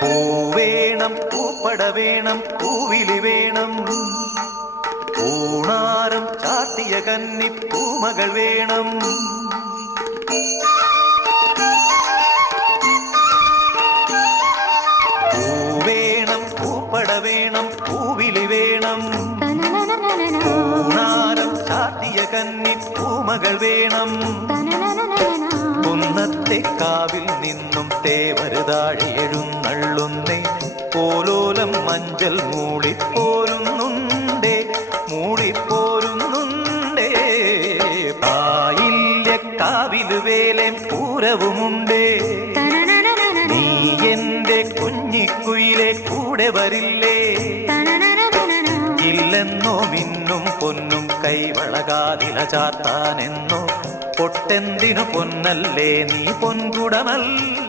പൂവേണം പൂപ്പട വേണം പൂവിലി വേണം പൂണാരം ചാത്തിയ കന്നി പൂമകൾ വേണം പൂവേണം പൂപ്പട വേണം പൂവിലി വേണം പൂണാരം ചാത്തിയ കന്നി പൂമകൾ വേണം കുന്നത്തെ കാവിൽ നിന്നും തേവരുതാഴെ എഴുന്നള്ളുന്നേ പോലോലം മഞ്ചൽ മൂളിപ്പോരുന്നുണ്ടേ മൂളിപ്പോരുന്നുണ്ടേ ആയില്യ കാവിലു വേലേം പൂരവുമുണ്ടേ നീ എന്റെ കുഞ്ഞിക്കുയിലെ കൂടെ വരില്ലേ ഇല്ലെന്നോ മിന്നും പൊന്നും കൈവളകാതില ചാത്താനെന്നോ പൊട്ടെന്തിനു പൊന്നല്ലേ നീ പൊൻകുടമല്ല